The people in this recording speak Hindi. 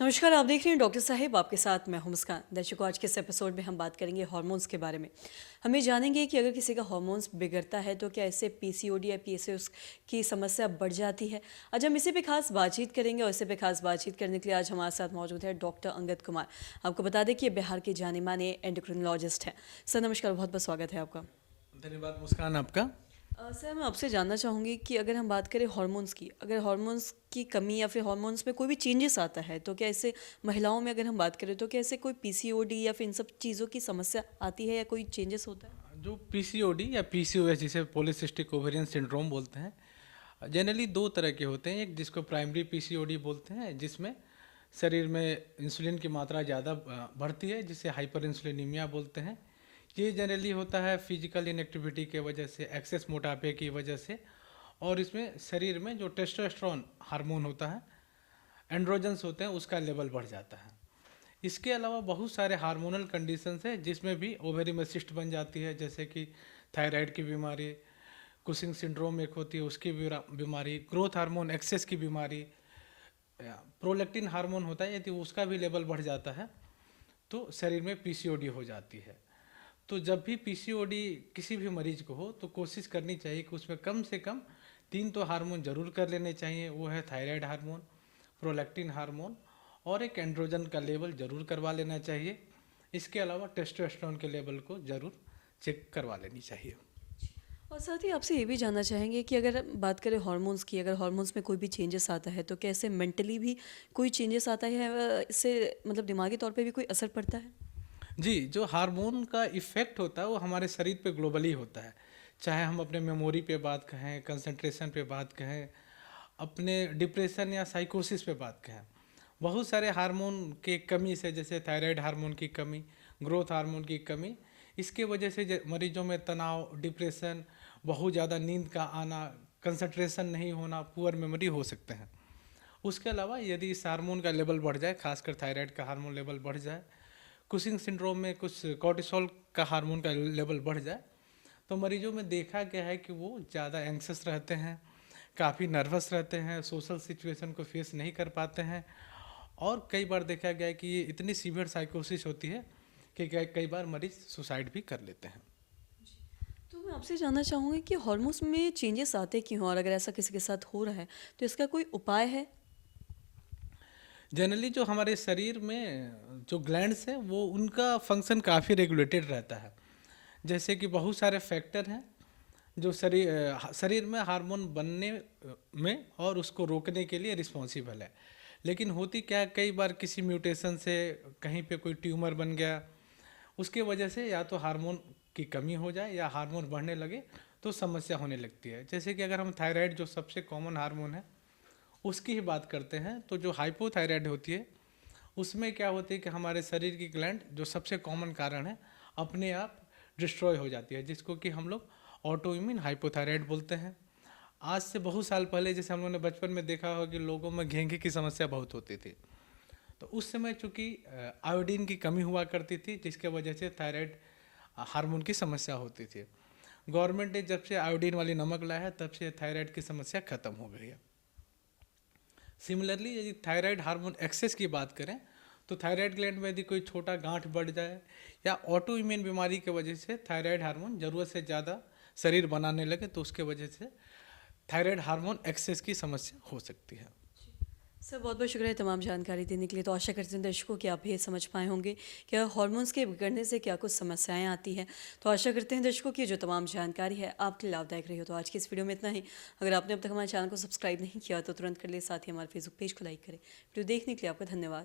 नमस्कार, आप देख रहे हैं डॉक्टर साहिब, आपके साथ मैं हूं मुस्कान। दर्शकों, आज के इस एपिसोड में हम बात करेंगे हार्मोन्स के बारे में। हमें जानेंगे कि अगर किसी का हार्मोन्स बिगड़ता है तो क्या इससे पीसीओडी या पीसीओएस की समस्या बढ़ जाती है। आज हम इसी पे खास बातचीत करेंगे और इसी पे खास बातचीत करने के लिए आज हमारे साथ मौजूद है डॉक्टर अंगद कुमार। आपको बता दें कि ये बिहार के जाने माने एंडोक्रिनोलॉजिस्ट हैं। सर नमस्कार, बहुत बहुत स्वागत है आपका। धन्यवाद मुस्कान आपका। सर मैं आपसे जानना चाहूँगी कि अगर हम बात करें हार्मोन्स की, अगर हार्मोन्स की कमी या फिर हार्मोन्स में कोई भी चेंजेस आता है तो क्या इससे महिलाओं में अगर हम बात करें तो क्या इससे कोई पीसीओडी या फिर इन सब चीज़ों की समस्या आती है या कोई चेंजेस होता है? जो पीसीओडी या पीसीओएस जिसे पॉलीसिस्टिक ओवेरियन सिंड्रोम बोलते हैं, जनरली दो तरह के होते हैं। एक जिसको प्राइमरी पीसीओडी बोलते हैं, जिसमें शरीर में इंसुलिन की मात्रा ज़्यादा बढ़ती है, जिसे हाइपर इंसुलिनीमिया बोलते हैं। ये जनरली होता है फिजिकल इनएक्टिविटी के वजह से, एक्सेस मोटापे की वजह से, और इसमें शरीर में जो टेस्टोस्टेरोन हार्मोन होता है, एंड्रोजन्स होते हैं, उसका लेवल बढ़ जाता है। इसके अलावा बहुत सारे हार्मोनल कंडीशंस है जिसमें भी ओवेरी में सिस्ट बन जाती है, जैसे कि थायराइड की बीमारी, कुशिंग सिंड्रोम एक होती है उसकी बीमारी, ग्रोथ हार्मोन एक्सेस की बीमारी, प्रोलैक्टिन हार्मोन होता है, यदि उसका भी लेवल बढ़ जाता है तो शरीर में पीसीओडी हो जाती है। तो जब भी पीसीओडी किसी भी मरीज को हो तो कोशिश करनी चाहिए कि उसमें कम से कम 3 तो हार्मोन जरूर कर लेने चाहिए। वो है थायराइड हार्मोन, प्रोलैक्टिन हार्मोन, और एक एंड्रोजन का लेवल जरूर करवा लेना चाहिए। इसके अलावा टेस्टोस्टेरोन के लेवल को जरूर चेक करवा लेनी चाहिए। और साथ ही आपसे ये भी जानना चाहेंगे कि अगर बात करें हार्मोन्स की, अगर हार्मोन्स में कोई भी चेंजेस आता है तो क्या इससे मेंटली भी कोई चेंजेस आता है, इससे मतलब दिमागी तौर पे भी कोई असर पड़ता है? जी, जो हार्मोन का इफ़ेक्ट होता है वो हमारे शरीर पे ग्लोबली होता है। चाहे हम अपने मेमोरी पे बात कहें, कंसंट्रेशन पे बात कहें, अपने डिप्रेशन या साइकोसिस पे बात कहें, बहुत सारे हार्मोन के कमी से, जैसे थायराइड हार्मोन की कमी, ग्रोथ हार्मोन की कमी, इसके वजह से मरीजों में तनाव, डिप्रेशन, बहुत ज़्यादा नींद का आना, कंसंट्रेशन नहीं होना, पुअर मेमोरी हो सकते हैं। उसके अलावा यदि इस हार्मोन का लेवल बढ़ जाए, खासकर थायराइड का हार्मोन लेवल बढ़ जाए, कुशिंग सिंड्रोम में कुछ कॉर्टिसोल का हार्मोन का लेवल बढ़ जाए, तो मरीजों में देखा गया है कि वो ज़्यादा एंक्सस रहते हैं, काफ़ी नर्वस रहते हैं, सोशल सिचुएशन को फेस नहीं कर पाते हैं, और कई बार देखा गया है कि ये इतनी सीवियर साइकोसिस होती है कि कई बार मरीज सुसाइड भी कर लेते हैं। तो मैं आपसे जानना चाहूँगी कि हार्मोन्स में चेंजेस आते क्यों हैं, और अगर ऐसा किसी के साथ हो रहा है तो इसका कोई उपाय है? जनरली जो हमारे शरीर में जो ग्लैंड्स हैं वो उनका फंक्शन काफ़ी रेगुलेटेड रहता है। जैसे कि बहुत सारे फैक्टर हैं जो शरीर में हार्मोन बनने में और उसको रोकने के लिए रिस्पॉन्सिबल है। लेकिन होती क्या है, कई बार किसी म्यूटेशन से कहीं पे कोई ट्यूमर बन गया, उसके वजह से या तो हार्मोन की कमी हो जाए या हार्मोन बढ़ने लगे तो समस्या होने लगती है। जैसे कि अगर हम थायराइड जो सबसे कॉमन हार्मोन है उसकी ही बात करते हैं, तो जो हाइपोथायराइड होती है उसमें क्या होती है कि हमारे शरीर की ग्लैंड जो सबसे कॉमन कारण है अपने आप डिस्ट्रॉय हो जाती है, जिसको कि हम लोग ऑटो इम्यून हाइपोथायराइड बोलते हैं। आज से बहुत साल पहले जैसे हम लोगों ने बचपन में देखा होगा कि लोगों में घेंघे की समस्या बहुत होती थी, तो उस समय चूँकि आयोडीन की कमी हुआ करती थी, जिसके वजह से थायराइड हार्मोन की समस्या होती थी। गवर्नमेंट ने जब से आयोडीन वाली नमक लाया है तब से थायराइड की समस्या खत्म हो गई है। सिमिलरली यदि थायराइड हार्मोन एक्सेस की बात करें तो थायराइड ग्लैंड में यदि कोई छोटा गांठ बढ़ जाए या ऑटो इम्यून बीमारी की वजह से थायराइड हार्मोन ज़रूरत से ज़्यादा शरीर बनाने लगे तो उसके वजह से थायराइड हार्मोन एक्सेस की समस्या हो सकती है। सर बहुत बहुत शुक्रिया तमाम जानकारी देने के लिए। तो आशा करते हैं दर्शकों कि आप ये समझ पाए होंगे कि हार्मोन्स के बिगड़ने से क्या कुछ समस्याएं आती हैं। तो आशा करते हैं दर्शकों की जो तमाम जानकारी है आपके लिए लाभदायक रही हो। तो आज की इस वीडियो में इतना ही। अगर आपने अब तक हमारे चैनल को सब्सक्राइब नहीं किया तो तुरंत कर ले, साथ ही हमारे फेसबुक पेज को लाइक करें। वीडियो देखने के लिए आपका धन्यवाद।